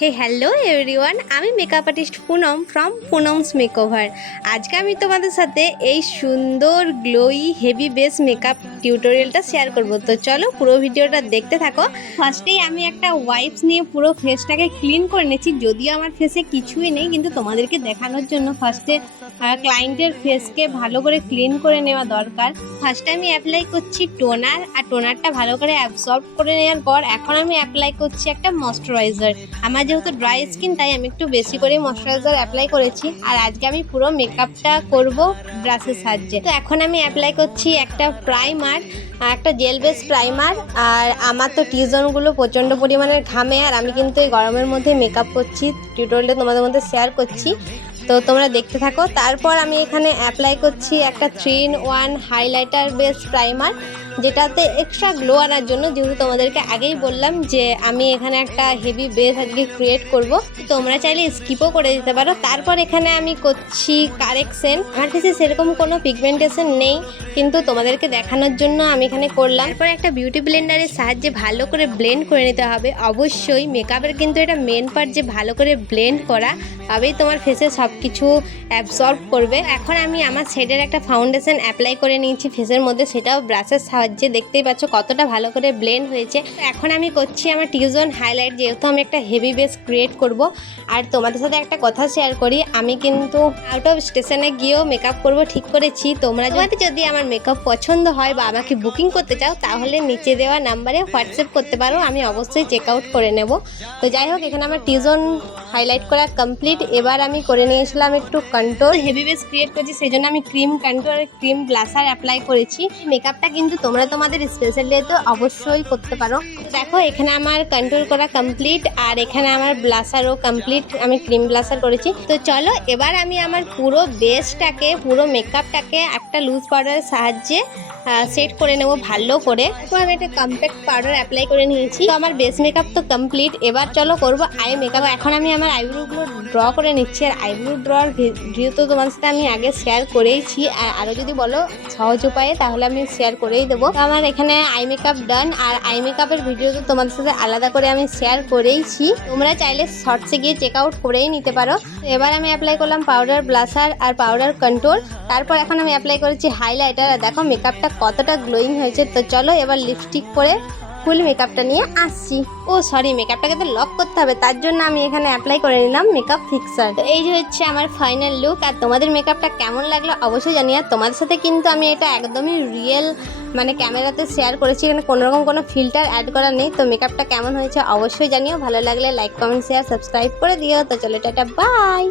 হে hello everyone, আমি makeup artist Poonam from Poonam's makeover. আজকে আমি তোমাদের সাথে এই সুন্দর গ্লোই হেভি বেস মেকআপ টিউটোরিয়ালটা শেয়ার করব। তো চলো পুরো ভিডিওটা দেখতে থাকো। ফার্স্টেই আমি একটা ওয়াইপস নিয়ে পুরো ফেসটাকে ক্লিন করে নিয়েছি। যদিও আমার ফেসে কিছুই নেই, কিন্তু তোমাদেরকে দেখানোর জন্য ফার্স্টে ক্লায়েন্টের ফেসকে ভালো করে ক্লিন করে নেওয়া দরকার। ফার্স্টে আমি অ্যাপ্লাই করছি টোনার, আর টোনারটা ভালো করে অ্যাবসর্ব করে নেওয়ার পর এখন আমি অ্যাপ্লাই করছি একটা ময়শ্চারাইজার। আমার যেহেতু ড্রাই স্কিন, তাই আমি একটু বেশি করে ময়শ্চারাইজার অ্যাপ্লাই করেছি। আর আজকে আমি পুরো মেকআপটা করব ব্রাশের সাহায্যে। তো এখন আমি অ্যাপ্লাই করছি একটা প্রাইমার, একটা জেল বেস প্রাইমার। আর আমার তো টিজনগুলো প্রচণ্ড পরিমাণে ঘামে, আর আমি কিন্তু এই গরমের মধ্যে মেকআপ করছি, টিউটোরিয়ালটা তোমাদের মধ্যে শেয়ার করছি, তো তোমরা দেখতে থাকো। তারপর আমি এখানে অ্যাপ্লাই করছি একটা 3-in-1 হাইলাইটার বেস প্রাইমার, যেটাতে এক্সট্রা গ্লো আনার জন্য। যেহেতু তোমাদেরকে আগেই বললাম যে আমি এখানে একটা হেভি বেস আজকে ক্রিয়েট করব, তোমরা চাইলে স্কিপও করে দিতে পারো। তারপর এখানে আমি করছি কারেকশন। আমার কাছে সেরকম কোনো পিগমেন্টেশন নেই, কিন্তু তোমাদেরকে দেখানোর জন্য আমি এখানে করলাম। তারপর একটা বিউটি ব্লেন্ডারের সাহায্যে ভালো করে ব্লেন্ড করে নিতে হবে। অবশ্যই মেকআপের কিন্তু এটা মেন পার্ট, যে ভালো করে ব্লেন্ড করা, তবেই তোমার ফেসে সব কিছু অ্যাবসর্ব করবে। এখন আমি আমার শেডের একটা ফাউন্ডেশন অ্যাপ্লাই করে নিয়েছি ফেসের মধ্যে, সেটাও ব্রাশের সাহায্যে। দেখতেই পাচ্ছ কতটা ভালো করে ব্লেন্ড হয়েছে। এখন আমি করছি আমার টিজন হাইলাইট, যেহেতু আমি একটা হেভি বেস ক্রিয়েট করব। আর তোমাদের সাথে একটা কথা শেয়ার করি, আমি কিন্তু আউট অফ স্টেশনে গিয়েও মেকআপ করব ঠিক করেছি। তোমাদের যদি আমার মেকআপ পছন্দ হয় বা আমাকে বুকিং করতে চাও, তাহলে নিচে দেওয়া নাম্বারে হোয়াটসঅ্যাপ করতে পারো, আমি অবশ্যই চেক আউট করে নেব। তো যাই হোক, এখানে আমার টিজন হাইলাইট করা কমপ্লিট। এবার আমি করে নিয়েছিলাম একটু কন্ট্রোল, হেভি বেস ক্রিয়েট করছি, সেই জন্য আমি ক্রিম কন্ট্রোল আর ক্রিম ব্লাশার অ্যাপ্লাই করেছি। মেকআপটা কিন্তু তোমরা তোমাদের স্পেশাল ডে তো অবশ্যই করতে পারো। দেখো এখানে আমার কন্ট্রোল করা কমপ্লিট, আর এখানে আমার ব্লাশারও কমপ্লিট, আমি ক্রিম ব্লাশার করেছি। তো চলো এবার আমি আমার পুরো বেসটাকে, পুরো মেকআপটাকে একটা লুজ পাউডারের সাহায্যে সেট করে নেব ভালো করে। তারপর আমি একটা কম্প্যাক্ট পাউডার অ্যাপ্লাই করে নিয়েছি। তো আমার বেস মেকআপ তো কমপ্লিট। এবার চলো করবো আই মেকআপ। এখন আমি আমার আইব্রোগুলো ড্র করে নিচ্ছি, আর আইব্রো ড্রর ভিডিও তো তোমার সাথে আমি আগে শেয়ার করেইছি। আর আরও যদি বলো সহজ উপায়ে, তাহলে আমি শেয়ার করেই দেবো। তো আমার এখানে আই মেকআপ ডান, আর আই মেকআপের ভিডিও তো তোমাদের সাথে আলাদা করে আমি শেয়ার করেইছি, তোমরা চাইলে শর্টসে গিয়ে চেক আউট করেই নিতে পারো। এবার আমি অ্যাপ্লাই করলাম পাউডার ব্লাশার আর পাউডার কন্ট্রোল। তারপর এখন আমি অ্যাপ্লাই করেছি হাইলাইটার, আর দেখো মেকআপটা কতটা গ্লোয়িং হয়েছে। তো চলো এবার লিপস্টিক করে ফুল মেকআপটা নিয়ে আসছি। ও সরি, মেকআপটাকে তো লক করতে হবে, তার জন্য আমি এখানে অ্যাপ্লাই করে নিলাম মেকআপ ফিক্সার। তো এই যে হচ্ছে আমার ফাইনাল লুক। আর তোমাদের মেকআপটা কেমন লাগলো অবশ্যই জানিও। আর তোমাদের সাথে কিন্তু আমি এটা একদমই রিয়েল, মানে ক্যামেরাতে শেয়ার করেছি, এখানে কোনোরকম কোনো ফিল্টার অ্যাড করা নেই। তো মেকআপটা কেমন হয়েছে অবশ্যই জানিও। ভালো লাগলে লাইক, কমেন্ট, শেয়ার, সাবস্ক্রাইব করে দিও। তো চলো টাটা, বাই।